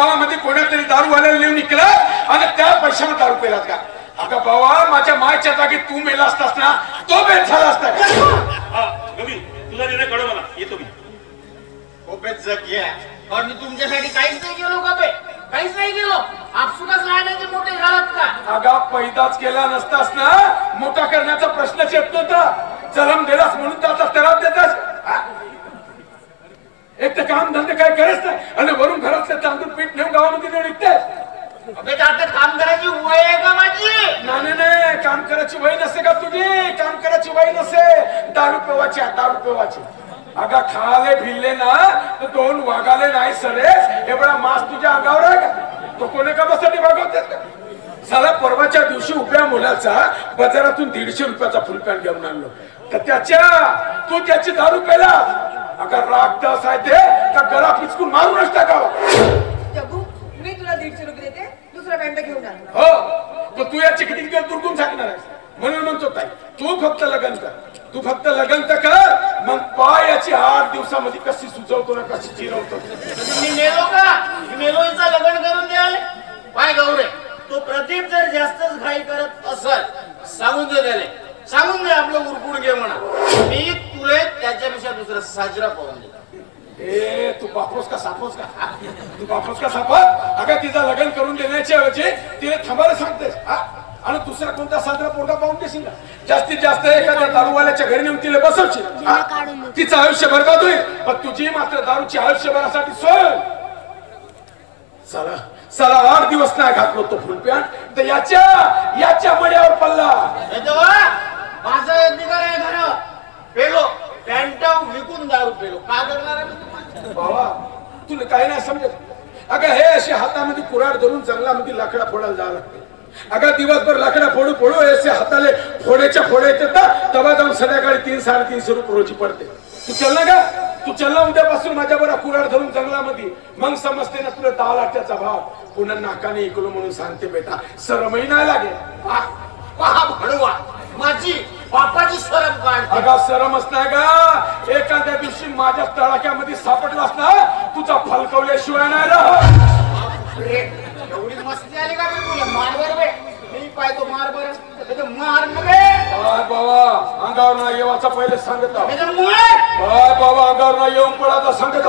गावामध्ये कोणातरी दारूवाल्याला नेऊन निघला आणि त्या पैशाने दारू पेलात का? अगं बाबा, माझ्या मायच्या जागी तू मेला असतास ना, तो बेत झाला असता. तुझा निर्णय कळव मला, येतो मी. और मी तुमच्यासाठी काहीच नाही केलो का बे, काहीच नाही केलो. आपसुकच राहण्याचे मोठे झालात का? अगा पैदाच केला नसतास ना, मोठा करण्याचा प्रश्नच येत नव्हता. जन्म दिलास म्हणून त्याचा तराब देतास. एक तर काम धंदे काय करायच नाही आणि वरून घरातलं तांदूळ पीठ नेऊन गावामध्ये निघतेस. अबे आता काम करायची वय आहे का माझी? नाही, काम करायची वय नसे का तुझी? काम करायची वय नसे, दारू पेवाची, दारू पेवाची. अगा खाले भिल्ले ना तर दोन वागाले नाही सरेस, एवढा मास तुझ्या अंगावर आहे का? तो कोणी कामासाठी भागवतेस का? साला परवाच्या दिवशी उभ्या मुलाचा बाजारातून 150 रुपयाचा फुल पॅन्ट घेऊन आणलो, तर तू त्याची दारू पेला. अगर राग तस आहे ते का गळा पिचकून मारूनच टाकावा. मी तुला 150 रुपये देते, दुसरा पॅन्ट घेऊन आण. हो, तर तू याची किती दिवस दुर्गुण सांगणार आहेस? म्हणून म्हणतो ताई, तू फक्त लग्न तर कर, मग पाय याची 8 दिवसामध्ये कशी सुचवतो ना, कशी चिरवतो. मी मेलो का? मी मेलो हिचं लग्न करून द्याल. पाय गौरे, तो प्रदीप जर जास्तच घाई करत असल, सांगून दे आपलं उरकून घे म्हणा. मी तुले त्याच्यापेक्षा दुसरं साजरा पाहून दे. तू बापोस का सापोस का? तू बापोस का सापोस? अगं तिचं लग्न करून देण्याच्या ऐवजी तिने थांबायला सांगतेस आणि दुसरा कोणता साजरा पोरगा पाहून देशील का? जास्तीत जास्त एखाद्या दारूवाल्याच्या घरी नेऊन तिला बसवशील, तिचं आयुष्य बरबाद होईल. पण तुझी मात्र दारूची आयुष्यभरासाठी सोय. चला 8 दिवस नाही घातलो तो फुल पॅन्ट, तर याच्या मड्यावर पडला. माझा अधिकार आहे घरावर. पेलो पॅन्ट विकून दारू पेलो, का करणार आहे बाबा? तुला काही नाही समजत. अगं हे असे हातामध्ये कुऱ्हाड धरून जंगलामध्ये लाकडा फोडायला जावं लागतं. अगं दिवसभर लाकडा फोडू असे हाताले फोड्याच्या येतात ना, तेव्हा जाऊन संध्याकाळी 300-350 रुपये रोजी पडते. तू चलना उद्यापासून माझ्या बरोबर कुऱ्हाड धरून जंगलामध्ये, मग समजते ना तुला 10 लाखाचा भाव. पुन्हा नाकाने ऐकलो म्हणून सांगते बेटा, सरमही नाही लागेल. भडवा माझी बापाची शरम काढ. अगं शरमच नाही का? एखाद्या दिवशी माझ्या तळाक्यामध्ये सापडलास ना, तुझा फलकवल्याशिवाय नाही राहत. एवढी मस्ती आली का तुला? मार बर बे, मी पाहतो. मार बर मार नव्हे बाबा, अंगावर ना येवाचा पहिले सांगत बाबा, अंगावर ना येऊन पडायचा सांगत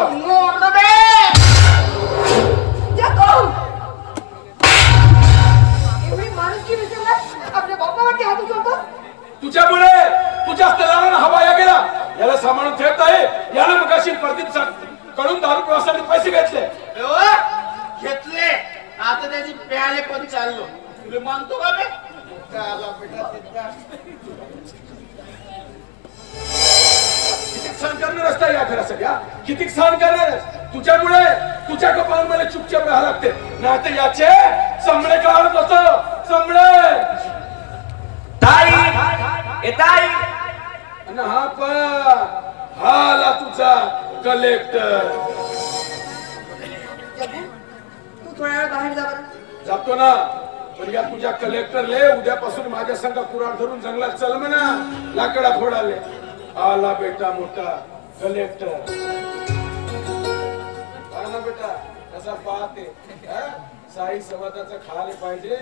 आपल्या बापावरती हात उचलतो. तुझ्यामुळे तुझ्या स्तराला हवा या गेला. याला सांभाळून ठेवत आहे. याला मगाशी प्रदीप कडून दारू पिण्यासाठी पैसे घेतले. आता त्याची प्याले पण चाललो. तुला मानतो का बे? किती सहन करणार असता या घरासाठी? किती सहन करणार? तुझ्यामुळे तुझ्या कपाळामध्ये चुपचाप राहावं लागते, नाही तर याचे चमडे काढत होत. चमडे ताई आणि हा आला तुझा कलेक्टर. तू थोड्या वेळ बाहेर जा बरं. जातो ना, पण या तुझ्या कलेक्टरले उद्यापासून माझ्या संघ कुऱ्हाड धरून जंगलात चल म्हणा, लाकडा फोडाले. आला बेटा मोठा कलेक्टर. बेटा कसा पाहते, साई समाजाचं खाले पाहिजे.